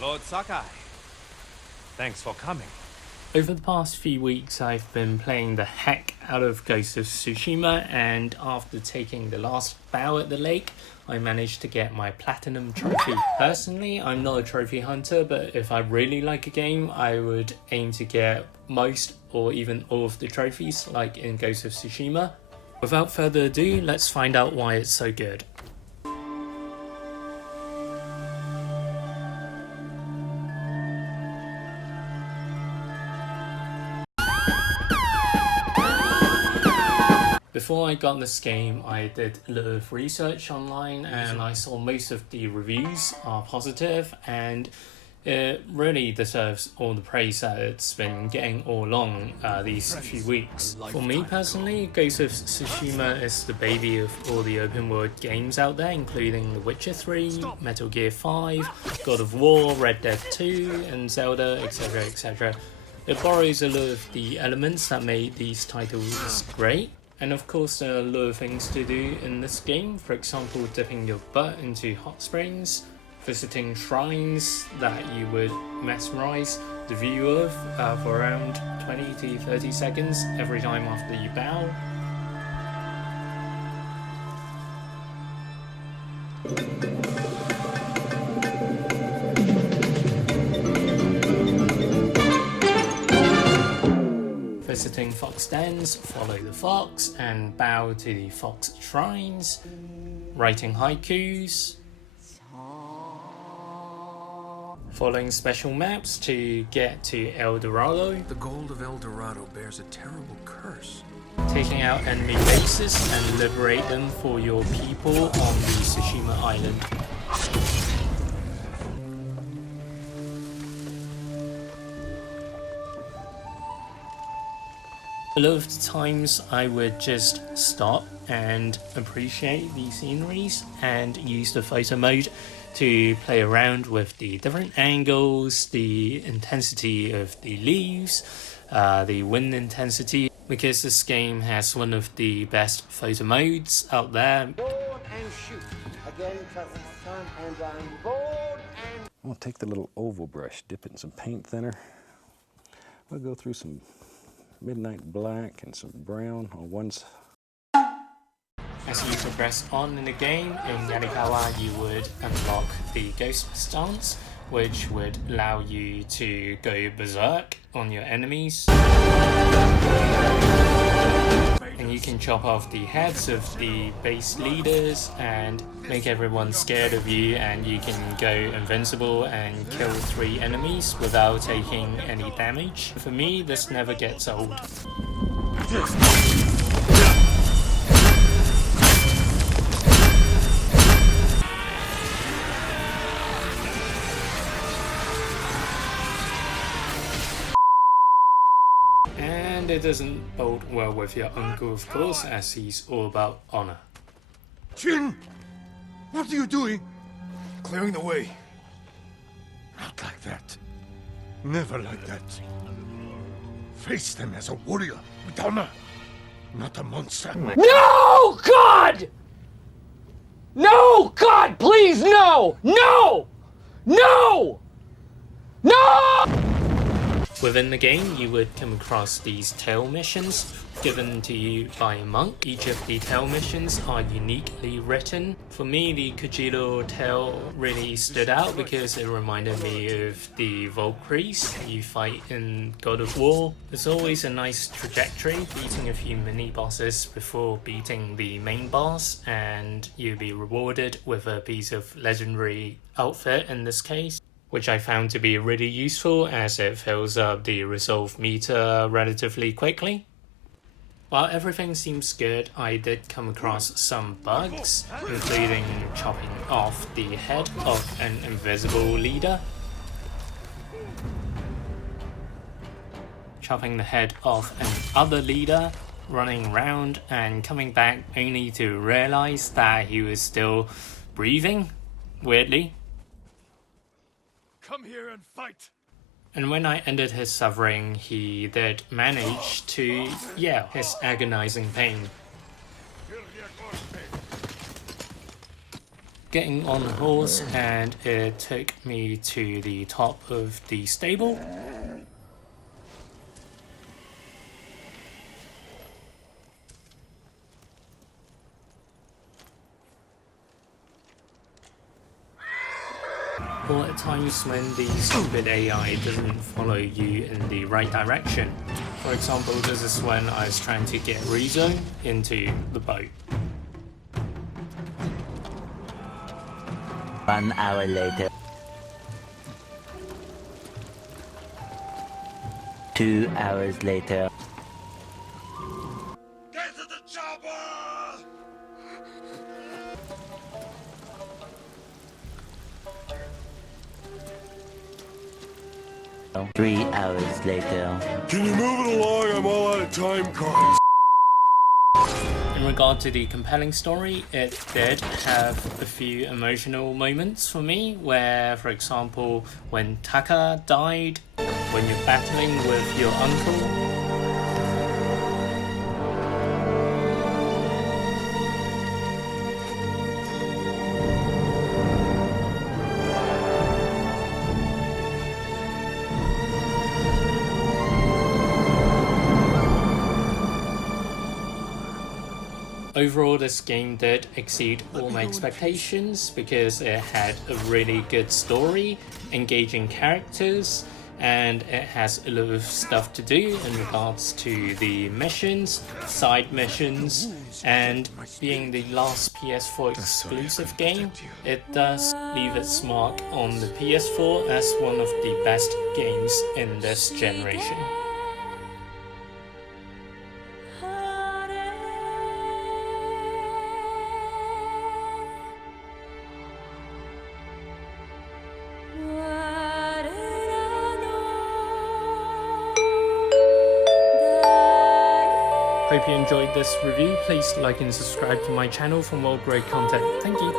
Lord Sakai, thanks for coming. Over the past few weeks, I've been playing the heck out of Ghost of Tsushima, and after taking the last bow at the lake, I managed to get my platinum trophy. Personally, I'm not a trophy hunter, but if I really like a game, I would aim to get most or even all of the trophies, like in Ghost of Tsushima. Without further ado, let's find out why it's so good. Before I got this game, I did a little of research online and I saw most of the reviews are positive, and it really deserves all the praise that it's been getting all along these few weeks. For me personally, Ghost of Tsushima is the baby of all the open world games out there, including The Witcher 3, Metal Gear 5, God of War, Red Dead 2, and Zelda, etc, etc. It borrows a lot of the elements that made these titles great. And of course there are a lot of things to do in this game, for example dipping your butt into hot springs, visiting shrines that you would mesmerize the view of for around 20 to 30 seconds every time after you bow. Visiting fox dens, follow the fox and bow to the fox shrines, writing haikus, following special maps to get to El Dorado, The gold of El Dorado bears a terrible curse. taking out enemy bases and liberate them for your people on the Tsushima island. A lot of the times I would just stop and appreciate the sceneries and use the photo mode to play around with the different angles, the intensity of the leaves, the wind intensity, because this game has one of the best photo modes out there. Board and shoot. Again, travel time, and I'm bored and... I'm gonna take the little oval brush, dip it in some paint thinner. We'll go through some midnight black and some brown on one side. As you progress on in the game, in Yarikawa you would unlock the Ghost stance, which would allow you to go berserk on your enemies. And you can chop off the heads of the base leaders and make everyone scared of you, and you can go invincible and kill 3 enemies without taking any damage. For me, this never gets old. And it doesn't bode well with your uncle, of course, as he's all about honor. Jin! What are you doing? Clearing the way. Not like that. Never like that. Face them as a warrior with honor, not a monster. No, God! No, God, please, no! No! No! No! Within the game, you would come across these tail missions given to you by a monk. Each of the tail missions are uniquely written. For me, the Kujiro tail really stood out because it reminded me of the Valkyries you fight in God of War. There's always a nice trajectory, beating a few mini-bosses before beating the main boss, and you'll be rewarded with a piece of legendary outfit in this case, which I found to be really useful as it fills up the resolve meter relatively quickly. While everything seems good, I did come across some bugs, including chopping off the head of an invisible leader, chopping the head off another leader, running around and coming back only to realize that he was still breathing, weirdly. Come here and fight! And when I ended his suffering, he did manage to yell his agonizing pain. getting on the horse, and it took me to the top of the stable. Or at times when the stupid AI doesn't follow you in the right direction. For example, this is when I was trying to get Rizzo into the boat. 1 hour later. 2 hours later. Get to the chopper! 3 hours later. Can you move it along? I'm all out of time cards. In regard to the compelling story, it did have a few emotional moments for me, where, for example, when Taka died, when you're battling with your uncle. Overall, this game did exceed all my expectations because it had a really good story, engaging characters, and it has a lot of stuff to do in regards to the missions, side missions, and being the last PS4 exclusive game, it does leave its mark on the PS4 as one of the best games in this generation. Hope you enjoyed this review. Please like and subscribe to my channel for more great content. Thank you.